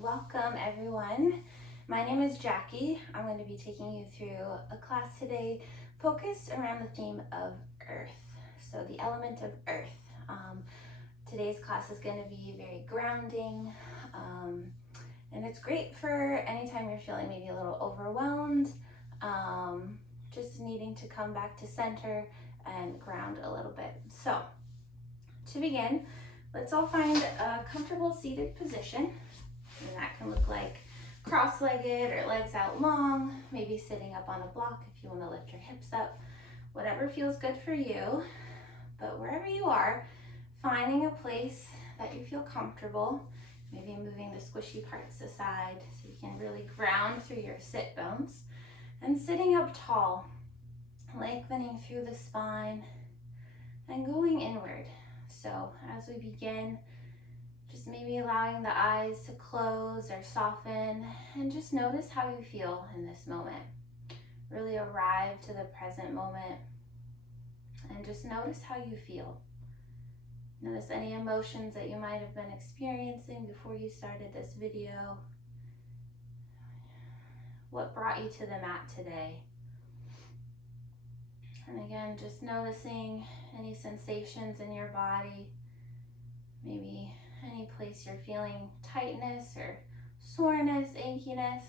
Welcome everyone. My name is Jackie. I'm going to be taking you through a class today focused around the theme of earth. So the element of earth. Today's class is going to be very grounding, and it's great for anytime you're feeling maybe a little overwhelmed, just needing to come back to center and ground a little bit. So to begin, let's all find a comfortable seated position. And that can look like cross-legged or legs out long, maybe sitting up on a block if you want to lift your hips up, whatever feels good for you. But wherever you are, finding a place that you feel comfortable, maybe moving the squishy parts aside so you can really ground through your sit bones, and sitting up tall, lengthening through the spine and going inward. So as we begin, just maybe allowing the eyes to close or soften, and just notice how you feel in this moment. Really arrive to the present moment and just notice how you feel. Notice any emotions that you might have been experiencing before you started this video. What brought you to the mat today? And again, just noticing any sensations in your body, maybe any place you're feeling tightness or soreness, achiness.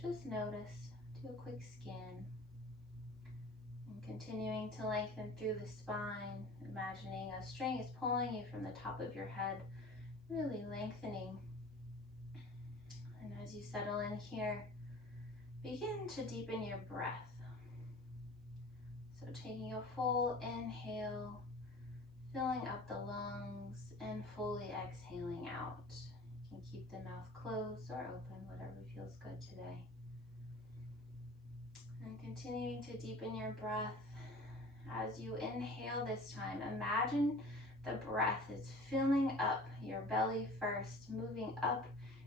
Just notice. Do a quick scan. And continuing to lengthen through the spine, imagining a string is pulling you from the top of your head, really lengthening. And as you settle in here, begin to deepen your breath. So taking a full inhale, filling up the lungs, and fully exhaling out. You can keep the mouth closed or open, whatever feels good today. And continuing to deepen your breath. As you inhale this time, imagine the breath is filling up your belly first, moving up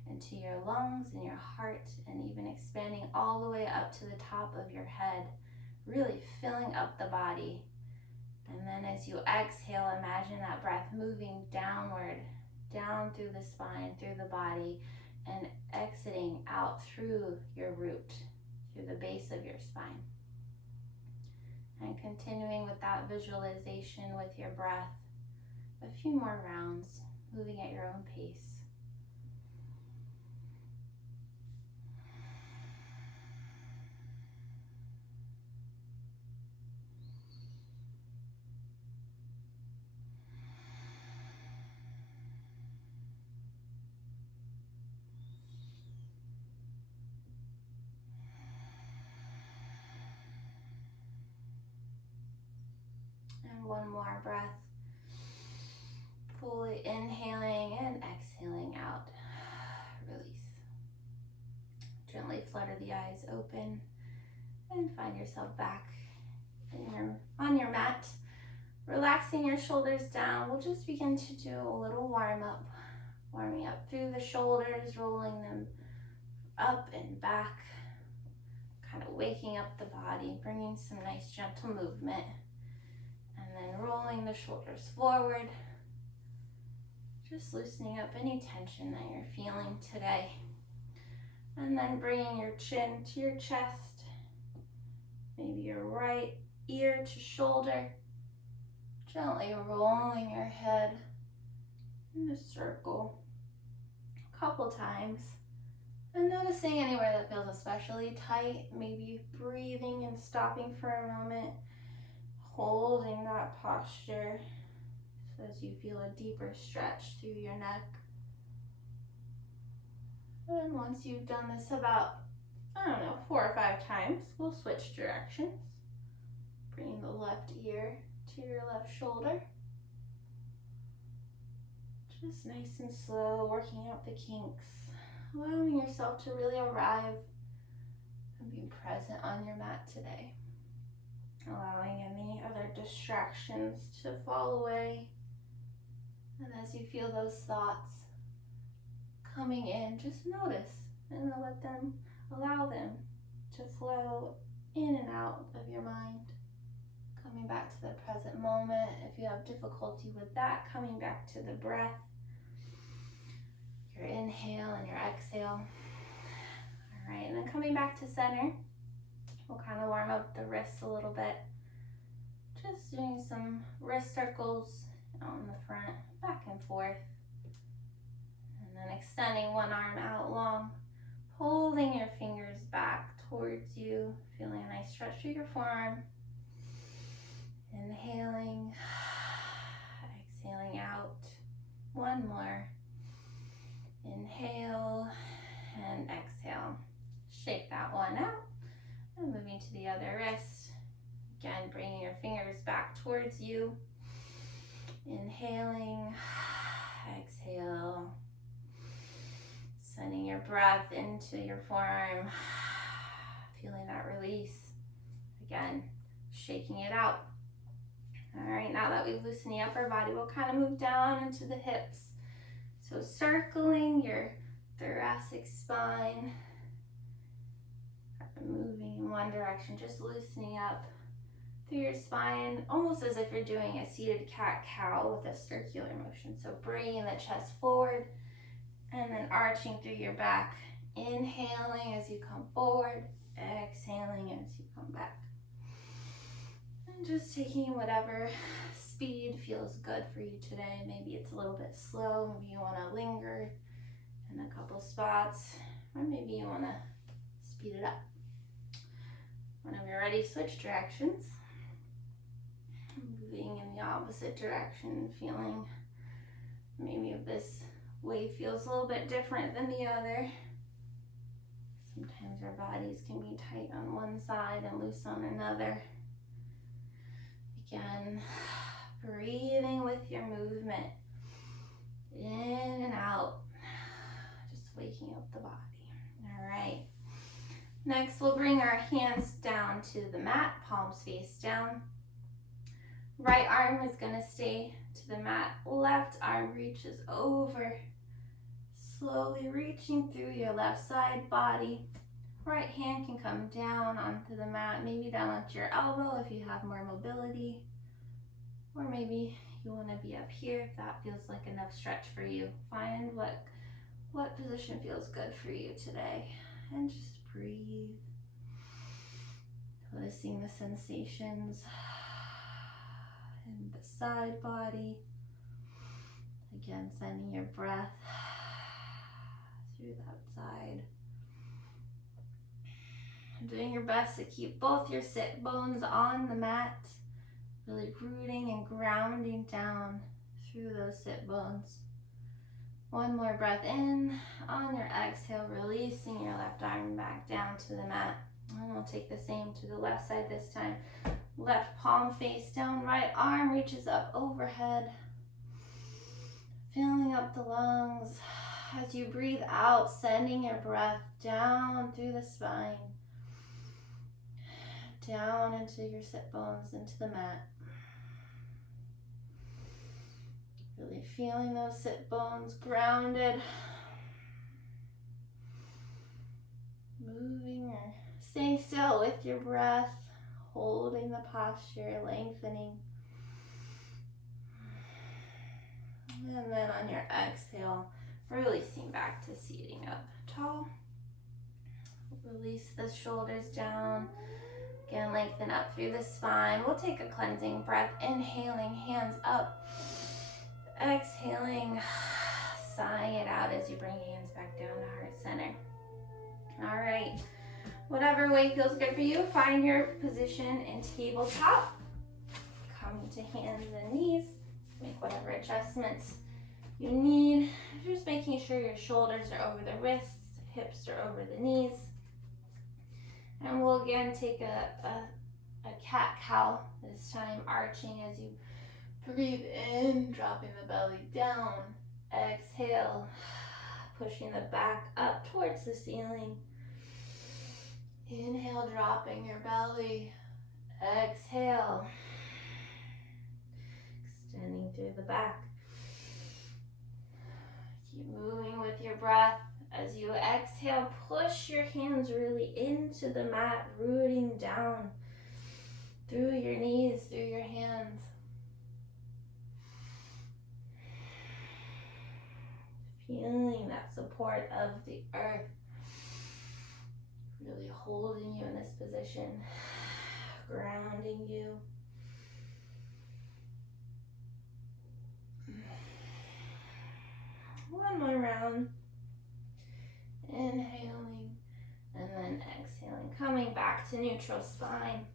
into your lungs and your heart, and even expanding all the way up to the top of your head, really filling up the body. And then as you exhale, imagine that breath moving downward, down through the spine, through the body, and exiting out through your root, through the base of your spine. And continuing with that visualization with your breath, a few more rounds, moving at your own pace. And one more breath, fully inhaling and exhaling out. Release. Gently flutter the eyes open and find yourself back on your mat. Relaxing your shoulders down, we'll just begin to do a little warm up. Warming up through the shoulders, rolling them up and back, kind of waking up the body, bringing some nice gentle movement. And then rolling the shoulders forward, just loosening up any tension that you're feeling today. And then bringing your chin to your chest, maybe your right ear to shoulder, gently rolling your head in a circle a couple times. And noticing anywhere that feels especially tight, maybe breathing and stopping for a moment, holding that posture so as you feel a deeper stretch through your neck. And once you've done this about, 4 or 5 times, we'll switch directions. Bringing the left ear to your left shoulder. Just nice and slow, working out the kinks. Allowing yourself to really arrive and be present on your mat today. Allowing any other distractions to fall away. And as you feel those thoughts coming in, just notice and allow them to flow in and out of your mind. Coming back to the present moment. If you have difficulty with that, coming back to the breath. Your inhale exhale. All right, and then coming back to center, we'll kind of warm up the wrists a little bit. Just doing some wrist circles on the front, back and forth. And then extending one arm out long, holding your fingers back towards you, feeling a nice stretch through your forearm. Inhaling, exhaling out. One more. Inhale and exhale. Shake that one out. And moving to the other wrist. Again, bringing your fingers back towards you. Inhaling, exhale. Sending your breath into your forearm. Feeling that release. Again, shaking it out. All right, now that we've loosened the upper body, we'll kind of move down into the hips. So circling your thoracic spine, moving in one direction, just loosening up through your spine, almost as if you're doing a seated cat-cow with a circular motion. So bringing the chest forward and then arching through your back, inhaling as you come forward, exhaling as you come back. And just taking whatever speed feels good for you today. Maybe it's a little bit slow, maybe you want to linger in a couple spots, or maybe you want to speed it up. Whenever you're ready, switch directions. Moving in the opposite direction, feeling maybe if this wave feels a little bit different than the other. Sometimes our bodies can be tight on one side and loose on another. Again, breathing with your movement, in and out, just waking up the body. All right. Next, we'll bring our hands down to the mat, palms face down. Right arm is going to stay to the mat. Left arm reaches over, slowly reaching through your left side body. Right hand can come down onto the mat, maybe down onto your elbow if you have more mobility. Or maybe you want to be up here if that feels like enough stretch for you. Find what position feels good for you today. And just breathe. Noticing the sensations in the side body. Again, sending your breath through that side. Doing your best to keep both your sit bones on the mat, really rooting and grounding down through those sit bones. One more breath in. On your exhale, releasing your left arm back down to the mat. And we'll take the same to the left side this time. Left palm face down, right arm reaches up overhead. Filling up the lungs as you breathe out, sending your breath down through the spine. Down into your sit bones, into the mat. Really feeling those sit bones grounded. Moving or staying still with your breath, holding the posture, lengthening. And then on your exhale, releasing back to seating up tall. Release the shoulders down. Again, lengthen up through the spine. We'll take a cleansing breath. Inhaling, hands up. Exhaling, sighing it out as you bring hands back down to heart center. All right. Whatever way feels good for you, find your position in tabletop. Coming to hands and knees. Make whatever adjustments you need. Just making sure your shoulders are over the wrists, hips are over the knees. And we'll again take a cat-cow, this time arching as you breathe in, dropping the belly down. Exhale, pushing the back up towards the ceiling. Inhale, dropping your belly. Exhale, extending through the back. Keep moving with your breath. As you exhale, push your hands really into the mat, rooting down through your knees, through your hands. Feeling that support of the earth. Really holding you in this position. Grounding you. One more round. Inhaling and then exhaling. Coming back to neutral spine.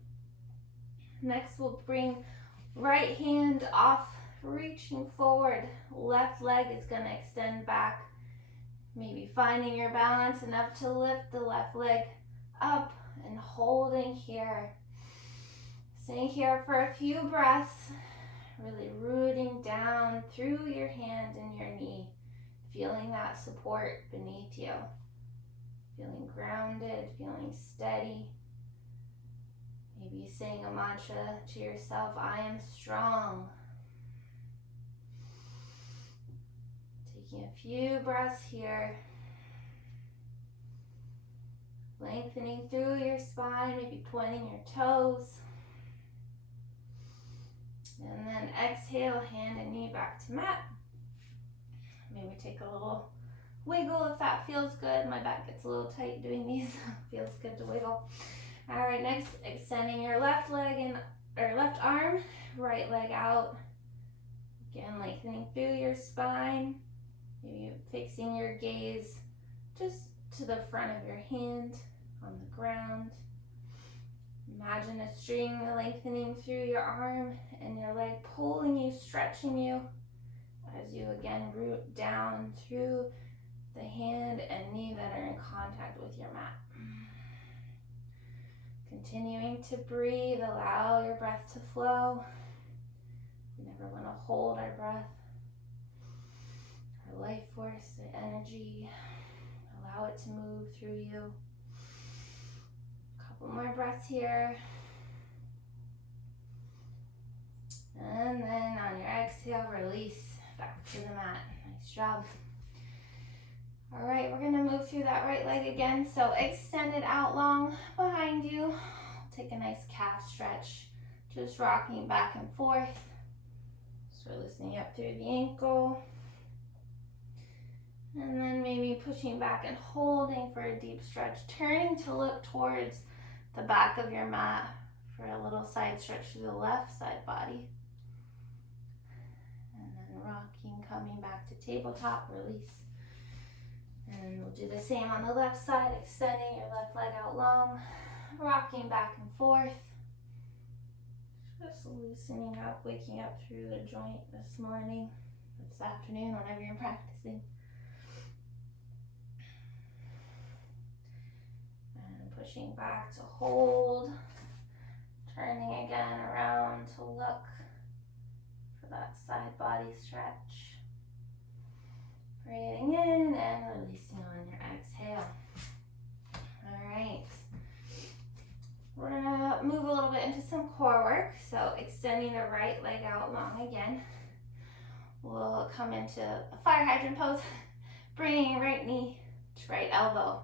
Next we'll bring right hand off, reaching forward. Left leg is going to extend back. Maybe finding your balance enough to lift the left leg up and holding here. Staying here for a few breaths. Really rooting down through your hand and your knee. Feeling that support beneath you. Feeling grounded, feeling steady. Maybe saying a mantra to yourself, I am strong. Taking a few breaths here. Lengthening through your spine, maybe pointing your toes. And then exhale, hand and knee back to mat. Maybe take a little wiggle if that feels good. My back gets a little tight doing these. Feels good to wiggle. All right, next, extending your left leg or left arm, right leg out. Again, lengthening through your spine. Maybe fixing your gaze just to the front of your hand on the ground. Imagine a string lengthening through your arm and your leg pulling you, stretching you as you again root down through the hand and knee that are in contact with your mat. Continuing to breathe, allow your breath to flow. We never want to hold our breath. Our life force, the energy, allow it to move through you. A couple more breaths here. And then on your exhale, release back to the mat. Nice job. All right, we're gonna move through that right leg again. So extend it out long behind you. Take a nice calf stretch, just rocking back and forth. So loosening up through the ankle. And then maybe pushing back and holding for a deep stretch, turning to look towards the back of your mat for a little side stretch to the left side body. And then rocking, coming back to tabletop, release. And we'll do the same on the left side, extending your left leg out long, rocking back and forth. Just loosening up, waking up through the joint this morning, this afternoon, whenever you're practicing. And pushing back to hold, turning again around to look for that side body stretch. Breathing in and releasing on your exhale. All right. We're gonna move a little bit into some core work. So extending the right leg out long again. We'll come into a fire hydrant pose. Bringing right knee to right elbow.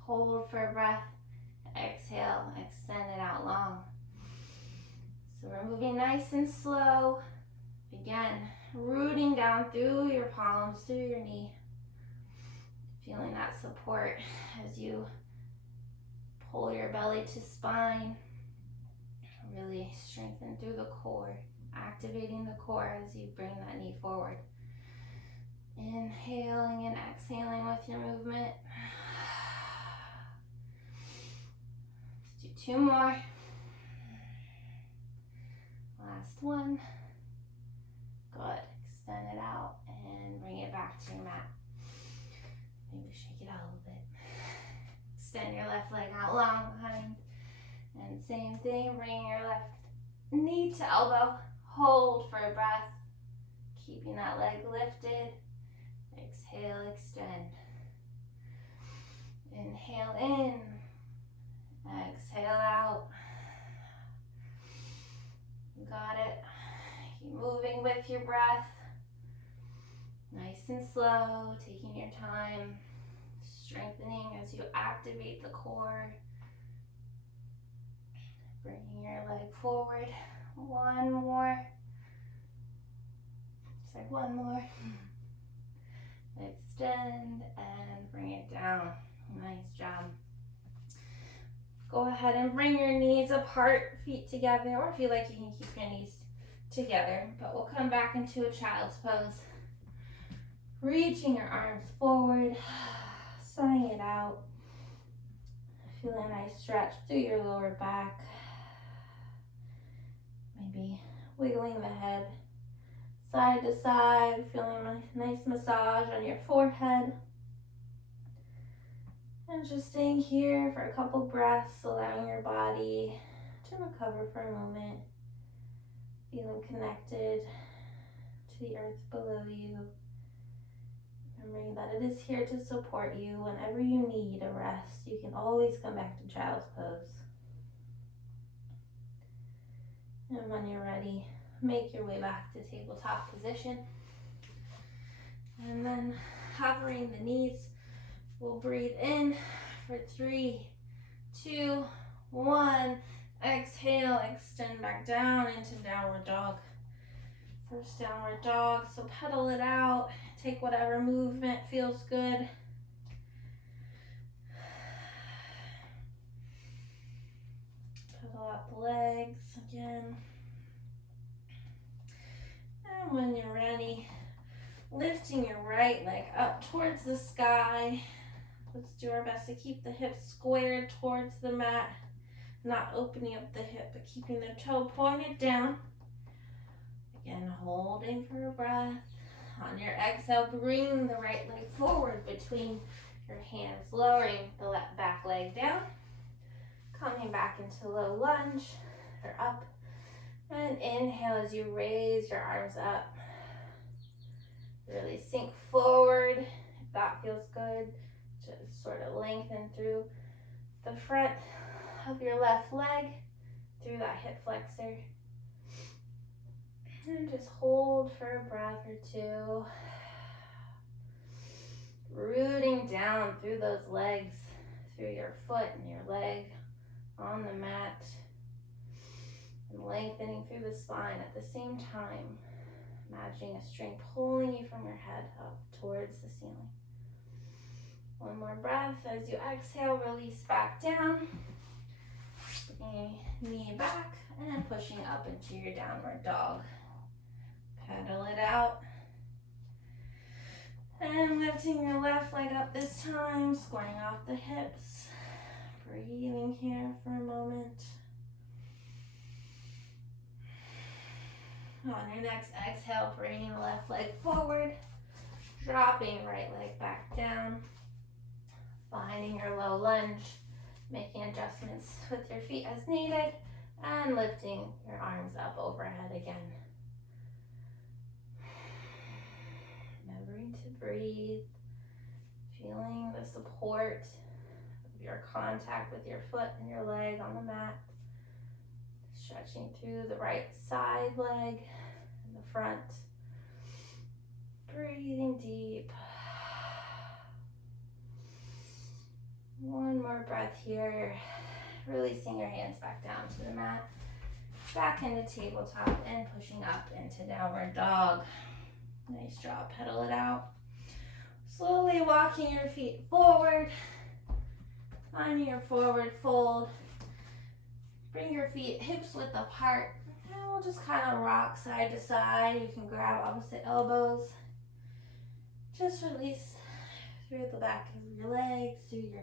Hold for a breath. Exhale, extend it out long. So we're moving nice and slow. Again, rooting down through your palms, through your knee. Feeling that support as you pull your belly to spine. Really strengthen through the core, activating the core as you bring that knee forward. Inhaling and exhaling with your movement. Let's do 2 more. Last one. Good. Extend it out and bring it back to your mat. Maybe shake it out a little bit. Extend your left leg out long behind. And same thing, bring your left knee to elbow. Hold for a breath. Keeping that leg lifted. Exhale, extend. Inhale in. Exhale out. You got it. Keep moving with your breath. Nice and slow, taking your time. Strengthening as you activate the core. Bringing your leg forward. One more. Just like one more. extend and bring it down. Nice job. Go ahead and bring your knees apart, feet together, or if you like, you can keep your knees together, but we'll come back into a child's pose. Reaching your arms forward, sighing it out. Feel a nice stretch through your lower back. Maybe wiggling the head side to side, feeling a nice massage on your forehead. And just staying here for a couple breaths, allowing your body to recover for a moment. Feeling connected to the earth below you. Remembering that it is here to support you whenever you need a rest. You can always come back to child's pose. And when you're ready, make your way back to tabletop position. And then hovering the knees, we'll breathe in for 3, 2, 1. Exhale, extend back down into downward dog. First downward dog, so pedal it out. Take whatever movement feels good. Pedal out the legs again. And when you're ready, lifting your right leg up towards the sky. Let's do our best to keep the hips squared towards the mat. Not opening up the hip, but keeping the toe pointed down. Again, holding for a breath. On your exhale, bring the right leg forward between your hands, lowering the left back leg down. Coming back into low lunge or up. And inhale as you raise your arms up. Really sink forward if that feels good. Just sort of lengthen through the front of your left leg, through that hip flexor. And just hold for a breath or two. Rooting down through those legs, through your foot and your leg on the mat. And lengthening through the spine at the same time. Imagining a string pulling you from your head up towards the ceiling. One more breath as you exhale, release back down. Knee back and pushing up into your downward dog. Pedal it out. And lifting your left leg up this time, squaring off the hips. Breathing here for a moment. On your next exhale, bringing the left leg forward. Dropping right leg back down. Finding your low lunge. Making adjustments with your feet as needed. And lifting your arms up overhead again. Remembering to breathe. Feeling the support of your contact with your foot and your leg on the mat. Stretching through the right side leg and the front. Breathing deep. One more breath here. Releasing your hands back down to the mat. Back into tabletop and pushing up into downward dog. Nice job. Pedal it out. Slowly walking your feet forward. Finding your forward fold. Bring your feet hips width apart. And we'll just kind of rock side to side. You can grab opposite elbows. Just release through the back of your legs, through your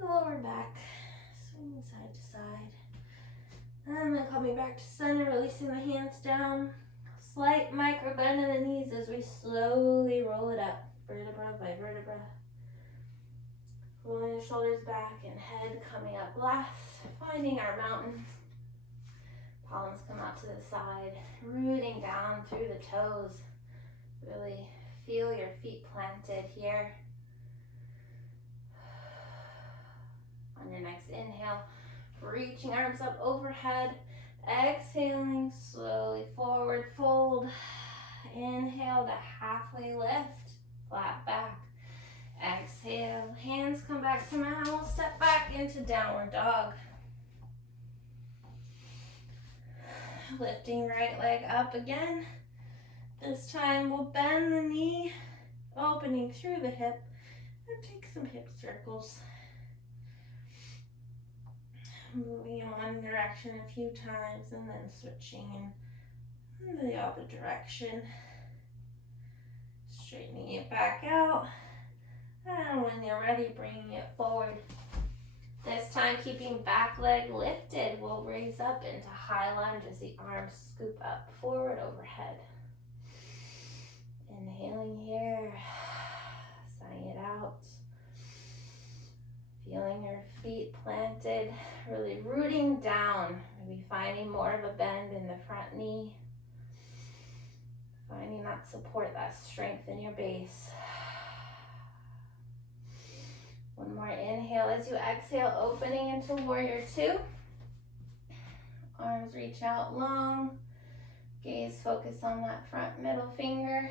lower back. Swinging side to side. And then coming back to center, releasing the hands down. Slight micro bend in the knees as we slowly roll it up, vertebra by vertebra. Rolling the shoulders back and head coming up last. Finding our mountain. Palms come out to the side, rooting down through the toes. Really feel your feet planted here. On your next inhale, reaching arms up overhead. Exhaling, slowly forward fold. Inhale to halfway lift, flat back. Exhale, hands come back to mat. We'll step back into downward dog. Lifting right leg up again. This time we'll bend the knee, opening through the hip, and take some hip circles. Moving in one direction a few times and then switching in the other direction. Straightening it back out. And when you're ready, bringing it forward. This time, keeping back leg lifted, we'll raise up into high lunge as the arms scoop up forward overhead. Inhaling here, sighing it out. Feeling your feet planted, really rooting down. Maybe finding more of a bend in the front knee. Finding that support, that strength in your base. One more inhale as you exhale, opening into warrior two. Arms reach out long. Gaze focus on that front middle finger.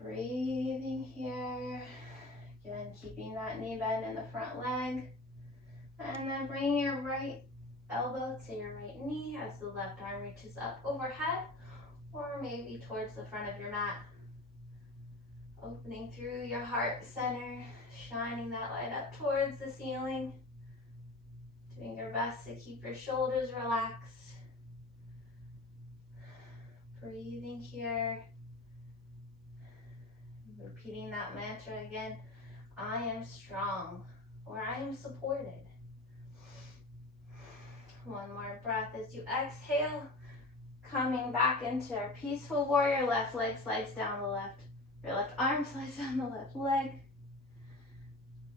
Breathing here. Again, keeping that knee bend in the front leg. And then bring your right elbow to your right knee as the left arm reaches up overhead or maybe towards the front of your mat. Opening through your heart center, shining that light up towards the ceiling. Doing your best to keep your shoulders relaxed. Breathing here. Repeating that mantra again. I am strong, or I am supported. One more breath as you exhale. Coming back into our peaceful warrior. Left leg slides down the left. Your left arm slides down the left leg.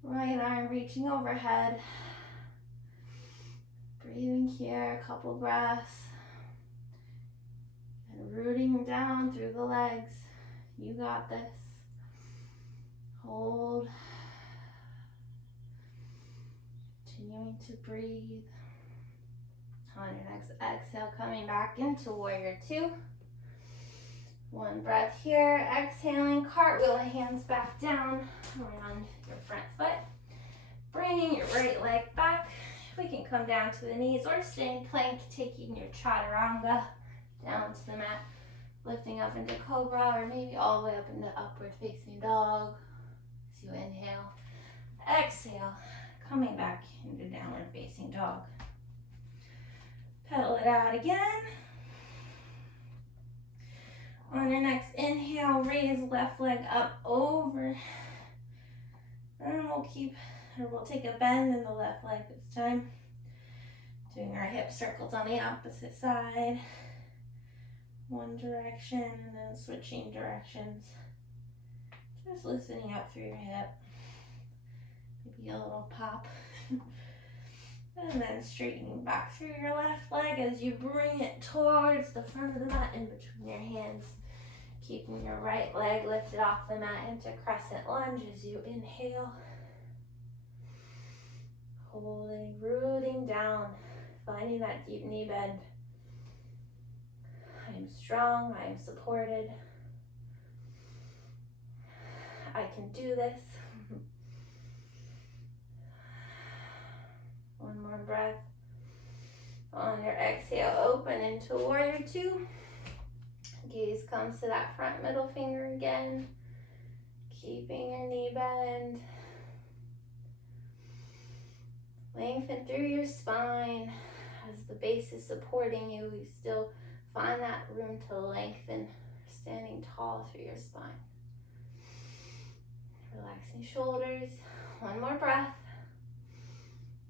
Right arm reaching overhead. Breathing here, a couple breaths. And rooting down through the legs. You got this. Hold. Continuing to breathe. On your next exhale, coming back into warrior two. One breath here, exhaling, cartwheel the hands back down around your front foot. Bringing your right leg back. We can come down to the knees or stay in plank, taking your chaturanga down to the mat, lifting up into cobra or maybe all the way up into upward facing dog. As you inhale, exhale, coming back into downward facing dog. Pedal it out again. On your next inhale, raise left leg up over. And we'll take a bend in the left leg this time. Doing our hip circles on the opposite side. One direction and then switching directions. Just loosening up through your hip. Maybe a little pop. And then straightening back through your left leg as you bring it towards the front of the mat in between your hands. Keeping your right leg lifted off the mat into crescent lunge as you inhale. Holding, rooting down, finding that deep knee bend. I am strong, I am supported. I can do this. One more breath. On your exhale, open into warrior two. Gaze comes to that front middle finger again. Keeping your knee bend. Lengthen through your spine. As the base is supporting you, you still find that room to lengthen, standing tall through your spine. Relaxing shoulders. One more breath.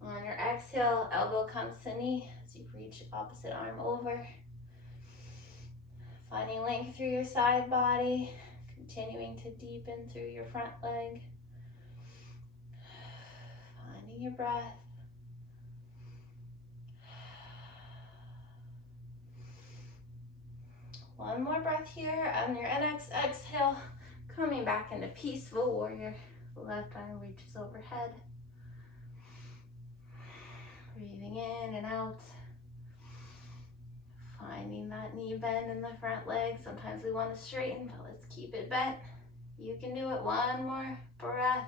On your exhale, elbow comes to knee as you reach opposite arm over. Finding length through your side body, continuing to deepen through your front leg. Finding your breath. One more breath here. On your next exhale, coming back into peaceful warrior. The left arm reaches overhead. Breathing in and out. Finding that knee bend in the front leg. Sometimes we want to straighten, but let's keep it bent. You can do it. One more breath.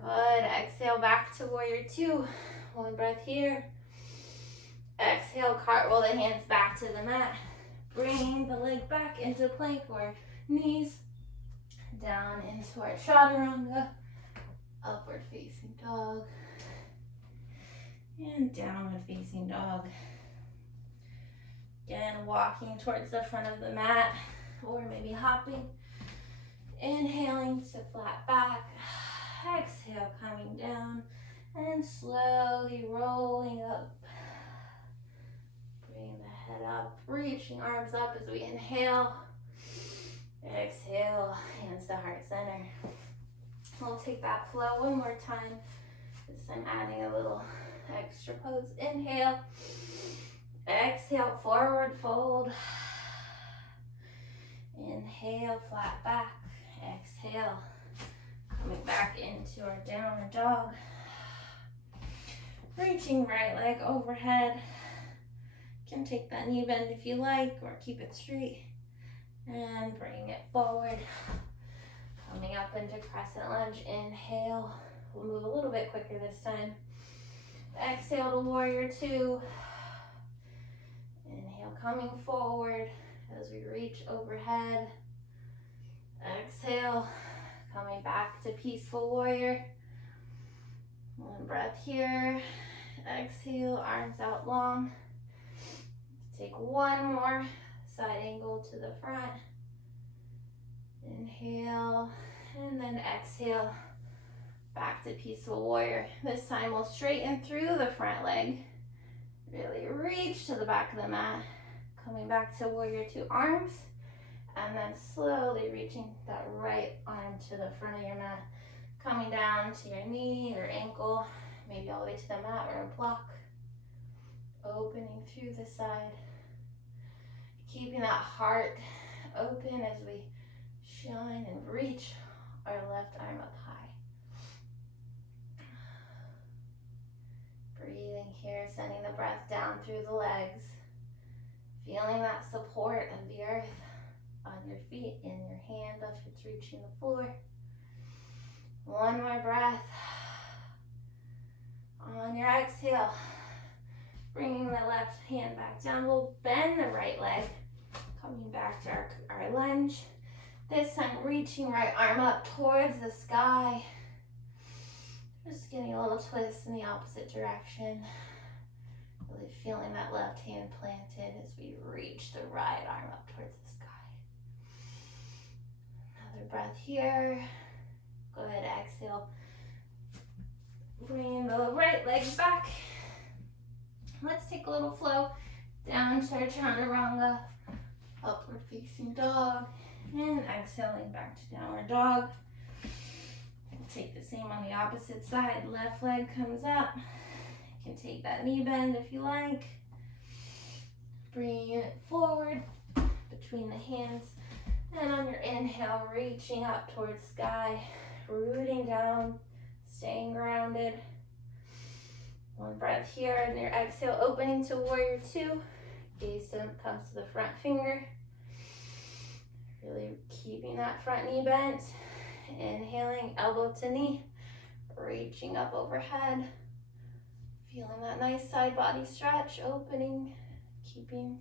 Good. Exhale back to warrior two. One breath here. Exhale, cartwheel the hands back to the mat. Bringing the leg back into plank or knees, down into our chaturanga, upward facing dog, and downward facing dog. Again, walking towards the front of the mat, or maybe hopping. Inhaling to flat back, exhale, coming down, and slowly rolling up. Bring the head up, reaching arms up as we inhale. Exhale, hands to heart center. We'll take that flow one more time. This time adding a little extra pose. Inhale, exhale, forward fold. Inhale, flat back. Exhale, coming back into our downward dog. Reaching right leg overhead. You can take that knee bend if you like, or keep it straight. And bring it forward. Coming up into crescent lunge. Inhale. We'll move a little bit quicker this time. Exhale to warrior two. Inhale, coming forward as we reach overhead. Exhale, coming back to peaceful warrior. One breath here. Exhale, arms out long. Take one more side angle to the front. Inhale, and then exhale, back to peaceful warrior. This time we'll straighten through the front leg. Really reach to the back of the mat. Coming back to warrior two, arms. And then slowly reaching that right arm to the front of your mat. Coming down to your knee or ankle, maybe all the way to the mat or a block. Opening through the side. Keeping that heart open as we shine and reach our left arm up high. Breathing here, sending the breath down through the legs. Feeling that support of the earth on your feet, in your hand if it's reaching the floor. One more breath. On your exhale, bringing the left hand back down, we'll bend the right leg. Coming back to our lunge. This time reaching right arm up towards the sky. Just getting a little twist in the opposite direction. Really feeling that left hand planted as we reach the right arm up towards the sky. Another breath here. Go ahead, exhale. Bring the right leg back. Let's take a little flow down to our chaturanga. Upward facing dog. And exhaling back to downward dog. We'll take the same on the opposite side. Left leg comes up. You can take that knee bend if you like. Bring it forward between the hands. And on your inhale, reaching up towards sky. Rooting down. Staying grounded. One breath here. And your exhale, opening to warrior two. Gaze comes to the front finger. Really keeping that front knee bent. Inhaling, elbow to knee. Reaching up overhead. Feeling that nice side body stretch. Opening. Keeping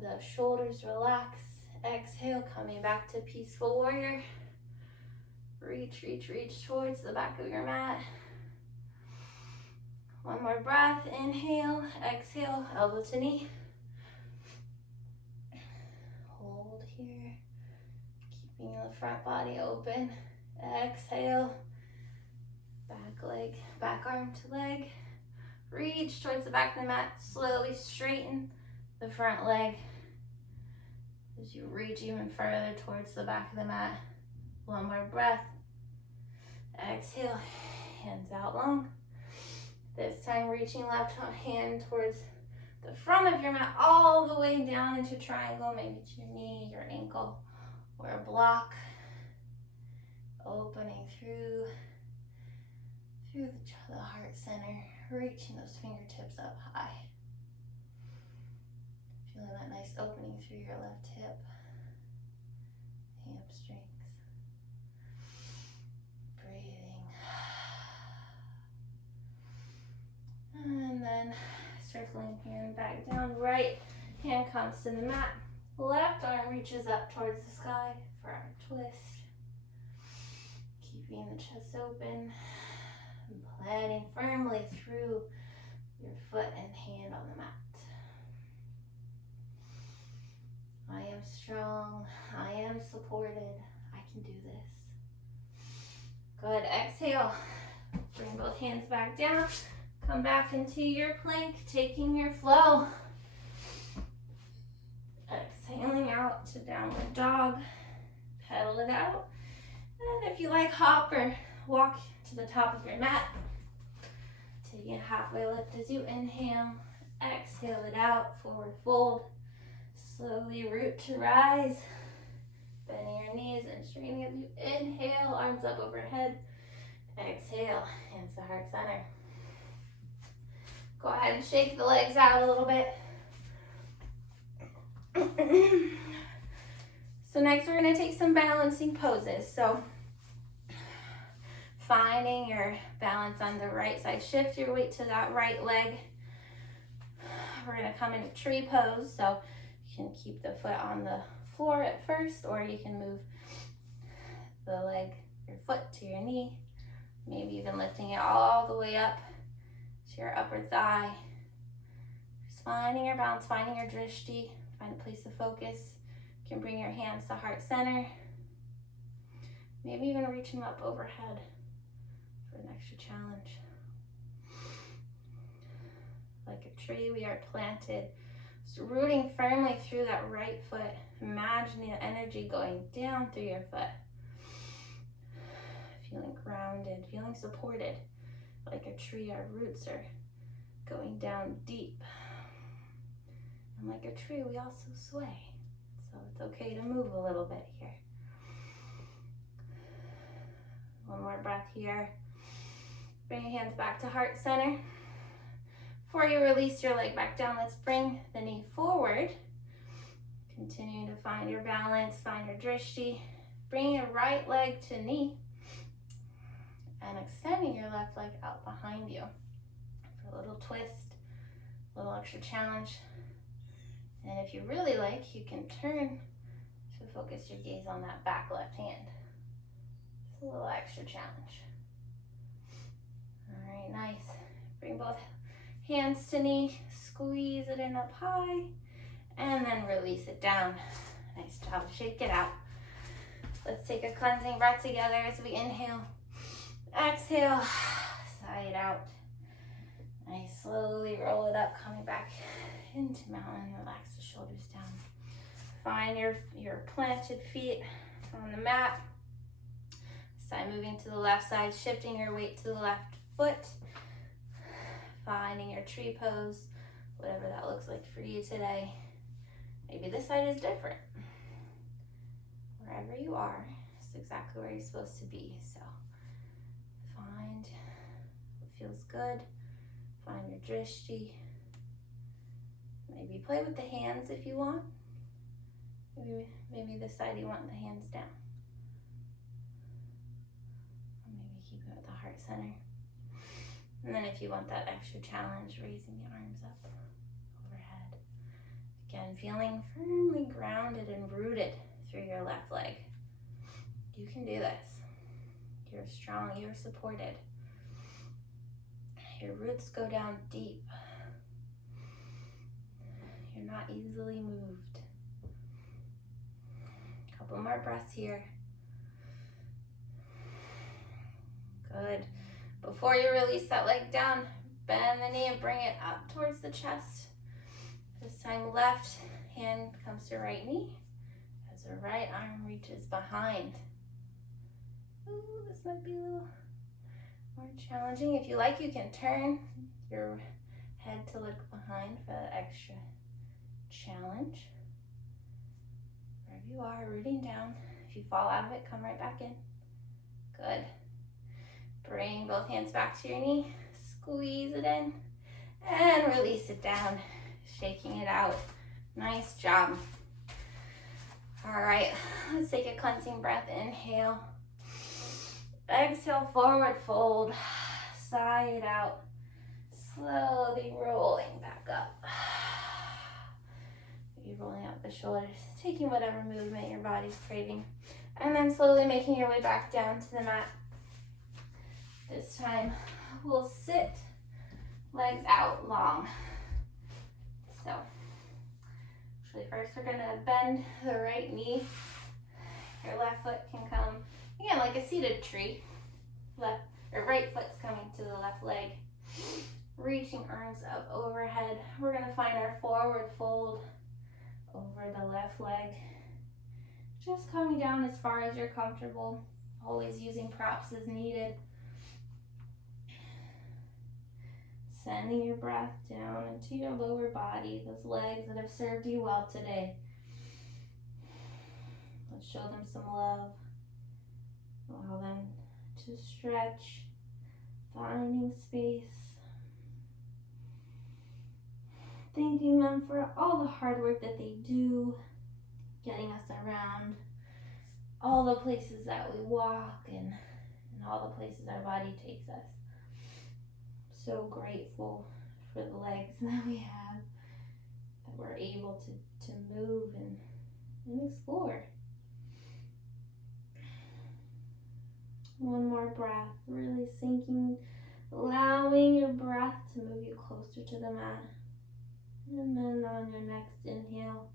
the shoulders relaxed. Exhale, coming back to peaceful warrior. Reach, reach, reach towards the back of your mat. One more breath. Inhale, exhale, elbow to knee. Hold here. Keeping the front body open. Exhale. Back leg, back arm to leg. Reach towards the back of the mat. Slowly straighten the front leg as you reach even further towards the back of the mat. One more breath. Exhale, hands out long. This time reaching left hand towards the front of your mat, all the way down into triangle, maybe to your knee, your ankle, or a block. Opening through the heart center, reaching those fingertips up high. Feeling that nice opening through your left hip, hamstrings. Breathing. And then circling hand back down. Right hand comes to the mat. Left arm reaches up towards the sky for our twist. Keeping the chest open and planting firmly through your foot and hand on the mat. I am strong. I am supported. I can do this. Good. Exhale. Bring both hands back down. Come back into your plank, taking your flow. Exhaling out to downward dog. Pedal it out. And if you like, hop or walk to the top of your mat. Taking a halfway lift as you inhale. Exhale it out, forward fold. Slowly root to rise. Bending your knees and straightening as you inhale, arms up overhead. Exhale, hands to heart center. Go ahead and shake the legs out a little bit. So next we're going to take some balancing poses. So finding your balance on the right side. Shift your weight to that right leg. We're going to come into tree pose. So you can keep the foot on the floor at first, or you can move the leg, your foot to your knee. Maybe even lifting it all the way up to your upper thigh. Just finding your balance, finding your drishti. Find a place of focus. You can bring your hands to heart center. Maybe even reach them up overhead for an extra challenge. Like a tree, we are planted. So rooting firmly through that right foot. Imagining the energy going down through your foot. Feeling grounded, feeling supported. Like a tree, our roots are going down deep. And like a tree, we also sway. So it's okay to move a little bit here. One more breath here. Bring your hands back to heart center. Before you release your leg back down, let's bring the knee forward. Continue to find your balance, find your drishti. Bring your right leg to knee. And extending your left leg out behind you for a little twist, a little extra challenge. And if you really like, you can turn to focus your gaze on that back left hand. It's a little extra challenge. All right, nice. Bring both hands to knee, squeeze it in up high, and then release it down. Nice job, shake it out. Let's take a cleansing breath together as we inhale. Exhale, sigh it out. Nice, slowly roll it up, coming back into mountain. Relax the shoulders down. Find your planted feet on the mat. Side moving to the left side, shifting your weight to the left foot. Finding your tree pose, whatever that looks like for you today. Maybe this side is different. Wherever you are, it's exactly where you're supposed to be. So find what feels good. Find your drishti. Maybe play with the hands if you want. Maybe this side you want the hands down. Or maybe keep it at the heart center. And then if you want that extra challenge, raising the arms up overhead. Again, feeling firmly grounded and rooted through your left leg. You can do this. You're strong, you're supported. Your roots go down deep. You're not easily moved. Couple more breaths here. Good. Before you release that leg down, bend the knee and bring it up towards the chest. This time left hand comes to right knee as the right arm reaches behind. Ooh, this might be a little more challenging. If you like, you can turn your head to look behind for that extra challenge. Wherever you are, rooting down. If you fall out of it, come right back in. Good. Bring both hands back to your knee. Squeeze it in and release it down. Shaking it out. Nice job. All right, let's take a cleansing breath. Inhale. Exhale, forward fold. Sigh it out. Slowly rolling back up. Maybe rolling up the shoulders, taking whatever movement your body's craving. And then slowly making your way back down to the mat. This time we'll sit, legs out long. So, actually first we're gonna bend the right knee. Your left foot can come, again, like a seated tree. Left or right foot's coming to the left leg. Reaching arms up overhead. We're gonna find our forward fold over the left leg. Just coming down as far as you're comfortable. Always using props as needed. Sending your breath down into your lower body, those legs that have served you well today. Let's show them some love. Allow them to stretch, finding space. Thanking them for all the hard work that they do, getting us around all the places that we walk and all the places our body takes us. So grateful for the legs that we have, that we're able to move and explore. One more breath, really sinking, allowing your breath to move you closer to the mat. And then on your next inhale,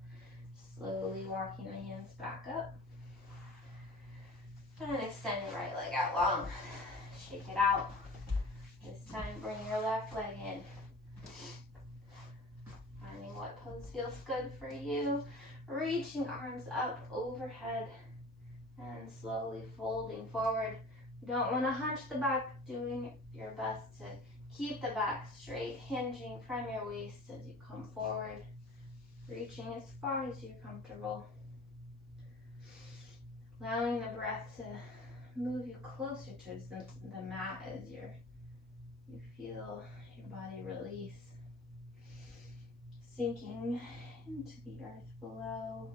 slowly walking the hands back up. And extend your right leg out long. Shake it out. This time, bring your left leg in. Finding what pose feels good for you. Reaching arms up overhead and slowly folding forward. You don't want to hunch the back, doing your best to keep the back straight, hinging from your waist as you come forward, reaching as far as you're comfortable. Allowing the breath to move you closer towards the mat as you feel your body release. Sinking into the earth below.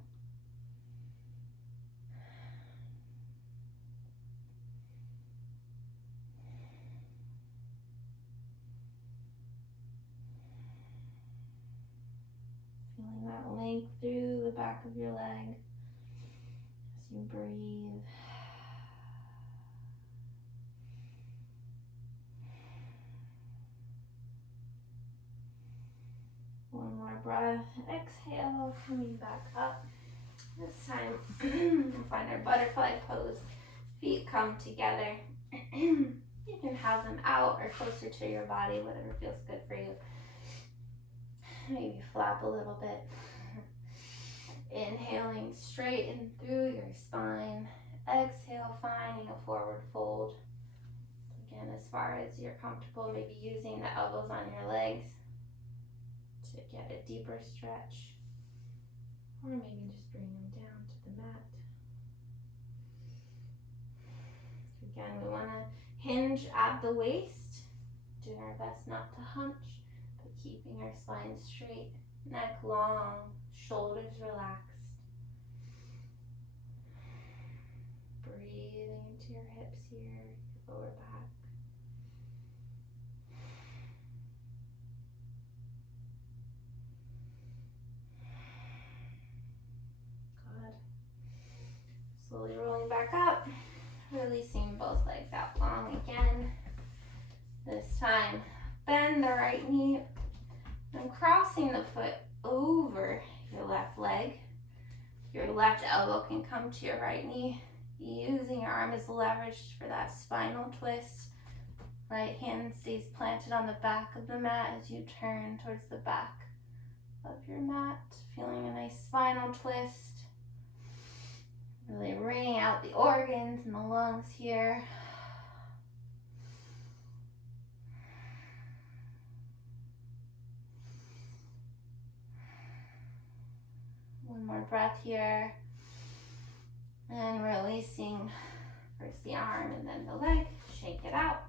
Feeling that length through the back of your leg as you breathe. One more breath. Exhale, coming back up. This time, we'll find our butterfly pose. Feet come together. You can have them out or closer to your body, whatever feels good for you. Maybe flap a little bit. Inhaling straight in through your spine. Exhale, finding a forward fold. Again, as far as you're comfortable, maybe using the elbows on your legs to get a deeper stretch. Or maybe just bring them down to the mat. Again, we want to hinge at the waist. Doing our best not to hunch, but keeping our spine straight, neck long, shoulders relaxed. Breathing into your hips here, your lower back. Good. Slowly rolling back up, releasing both legs out long again. This time, bend the right knee and crossing the foot over your left leg. Your left elbow can come to your right knee, using your arm as leverage for that spinal twist. Right hand stays planted on the back of the mat as you turn towards the back of your mat, feeling a nice spinal twist. Really wringing out the organs and the lungs here. One more breath here. And releasing first the arm and then the leg. Shake it out.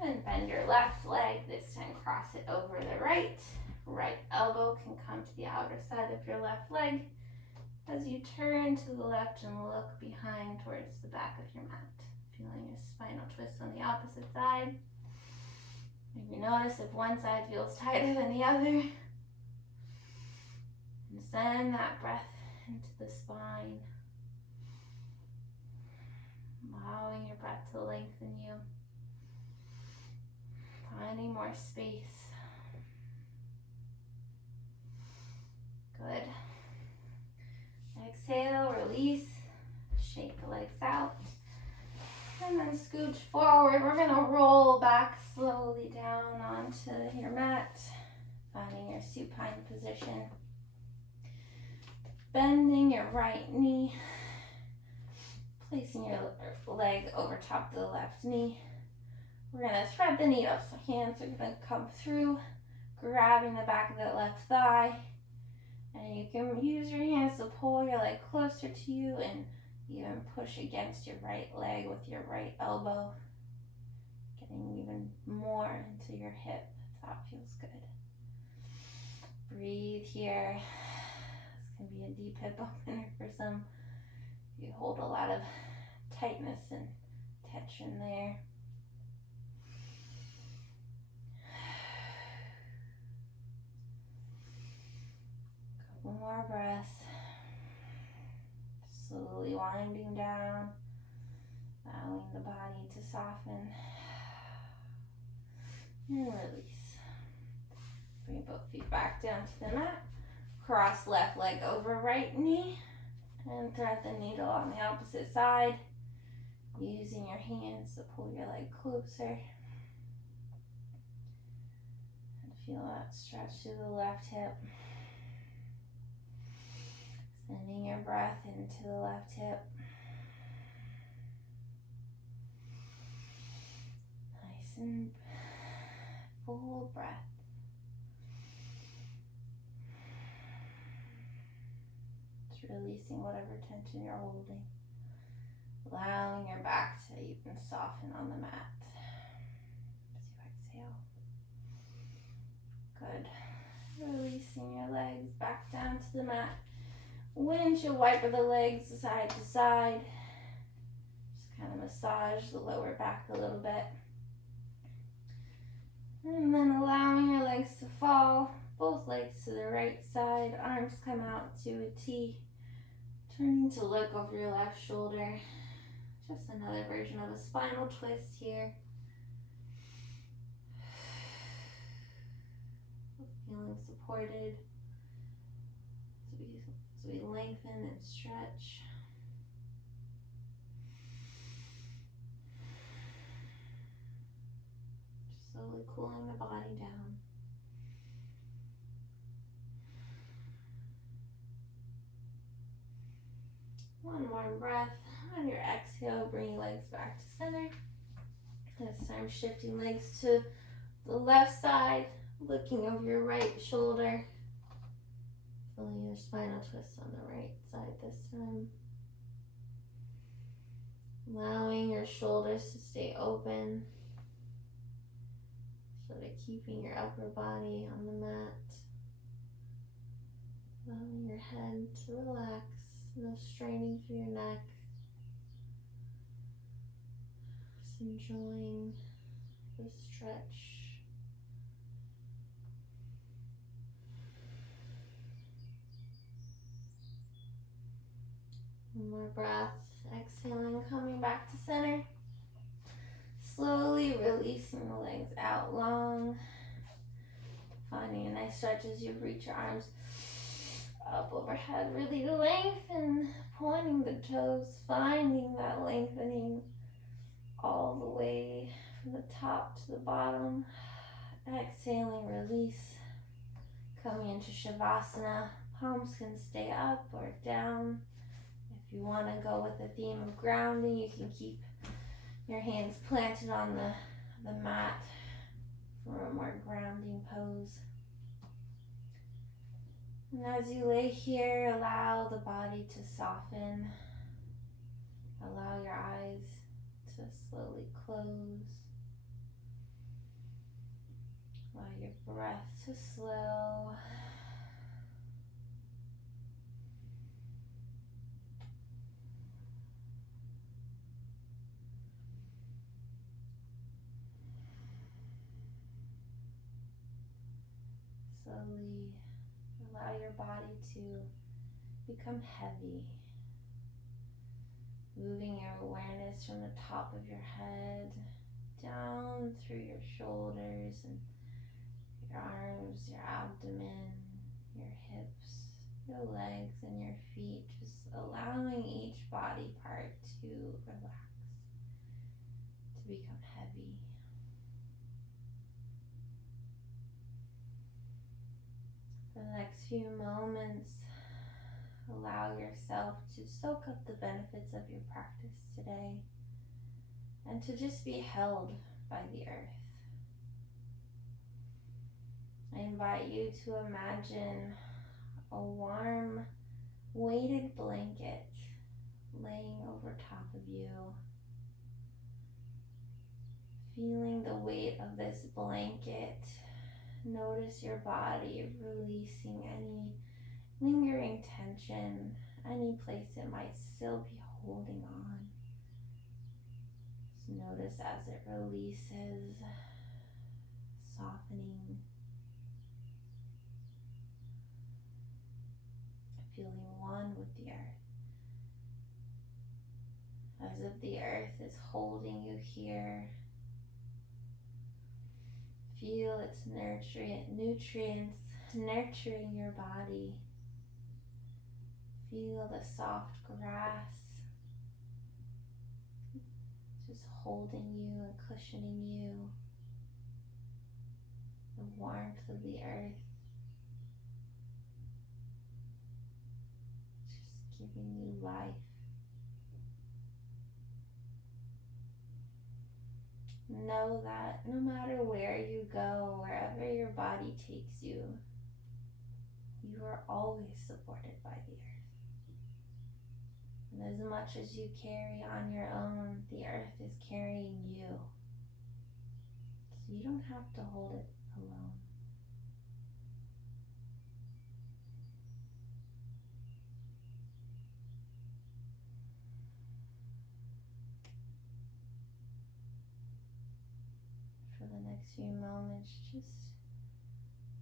And bend your left leg. This time cross it over the right. Right elbow can come to the outer side of your left leg as you turn to the left and look behind towards the back of your mat. Feeling a spinal twist on the opposite side. Maybe notice if one side feels tighter than the other. And send that breath into the spine. allowing your breath to lengthen you, finding more space. Good. Exhale, release, shake the legs out, and then scooch forward. We're gonna roll back slowly down onto your mat, finding your supine position. Bending your right knee, placing your leg over top of the left knee. We're gonna thread the needle, so hands are gonna come through, grabbing the back of the left thigh. And you can use your hands to pull your leg closer to you and even push against your right leg with your right elbow, getting even more into your hip if that feels good. Breathe here. This can be a deep hip opener for some. You hold a lot of tightness and tension there. Couple more breaths. Slowly winding down, allowing the body to soften and release. Bring both feet back down to the mat. Cross left leg over right knee and thread the needle on the opposite side, using your hands to pull your leg closer. And feel that stretch through the left hip. Sending your breath into the left hip. Nice and full breath. Just releasing whatever tension you're holding. Allowing your back to even soften on the mat as you exhale. Good. Releasing your legs back down to the mat. Windshield wiper the legs side to side. Just kind of massage the lower back a little bit. And then allowing your legs to fall. Both legs to the right side. Arms come out to a T. Turning to look over your left shoulder. Just another version of a spinal twist here. Feeling supported as we lengthen and stretch. Just slowly cooling the body down. One more breath. On your exhale, bring your legs back to center. This time shifting legs to the left side, looking over your right shoulder. Feeling your spinal twist on the right side this time. Allowing your shoulders to stay open. Sort of keeping your upper body on the mat. Allowing your head to relax. No straining through your neck. Just enjoying the stretch. One more breath. Exhaling, coming back to center. Slowly releasing the legs out long. Finding a nice stretch as you reach your arms up overhead. Really lengthen, pointing the toes, finding that lengthening all the way from the top to the bottom. Exhaling, release. Coming into Shavasana. Palms can stay up or down. If you want to go with the theme of grounding, you can keep your hands planted on the mat for a more grounding pose. And as you lay here, allow the body to soften. Allow your eyes to slowly close. Allow your breath to slow. Slowly allow your body to become heavy. Moving your awareness from the top of your head down through your shoulders and your arms, your abdomen, your hips, your legs, and your feet. Just allowing each body part to relax, to become heavy. For the next few moments, allow yourself to soak up the benefits of your practice today and to just be held by the earth. I invite you to imagine a warm, weighted blanket laying over top of you. Feeling the weight of this blanket, notice your body releasing any lingering tension, any place it might still be holding on. Just notice as it releases, softening, feeling one with the earth. As if the earth is holding you here. Feel its nutrients nurturing your body. Feel the soft grass just holding you and cushioning you. The warmth of the earth just giving you life. Know that no matter where you go, wherever your body takes you, you are always supported by the earth. And as much as you carry on your own, the earth is carrying you. So you don't have to hold it alone. For the next few moments, just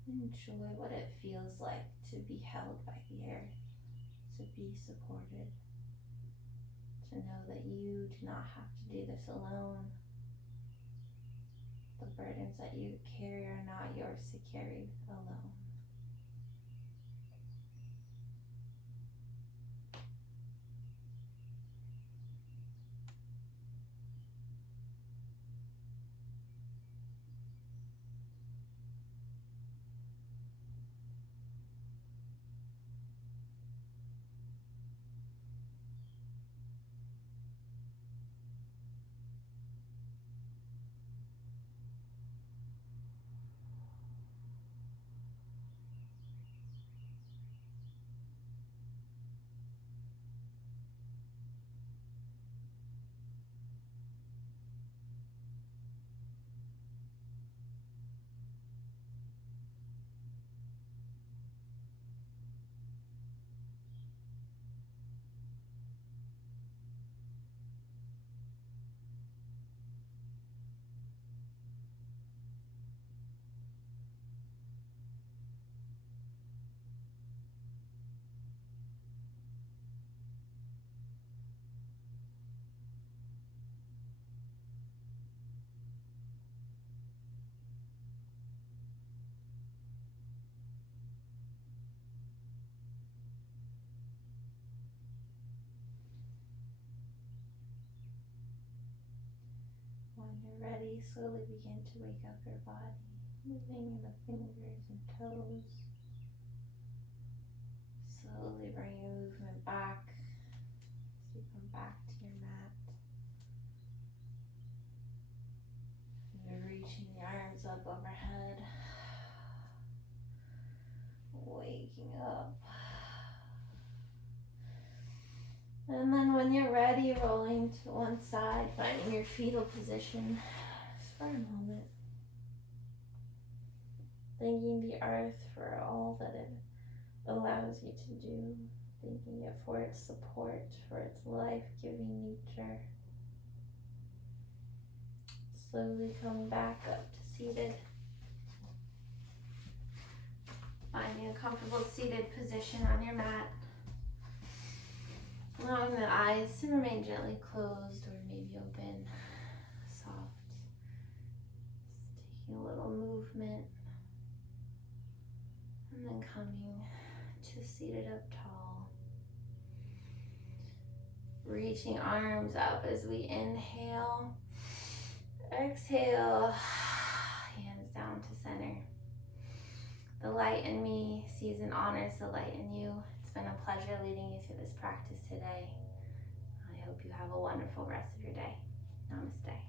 enjoy what it feels like to be held by the earth, to be supported, to know that you do not have to do this alone. The burdens that you carry are not yours to carry alone. When you're ready, slowly begin to wake up your body, moving the fingers and toes. Slowly bring your movement back as you come back to your mat. You're reaching the arms up overhead, waking up. And then when you're ready, rolling to one side, finding your fetal position just for a moment. Thanking the earth for all that it allows you to do. Thanking it for its support, for its life-giving nature. Slowly coming back up to seated. Finding a comfortable seated position on your mat. Allowing the eyes to remain gently closed or maybe open, soft. Just taking a little movement. And then coming to seated up tall. Reaching arms up as we inhale. Exhale. Hands down to center. The light in me sees and honors the light in you. It's been a pleasure leading you through this practice today. I hope you have a wonderful rest of your day. Namaste.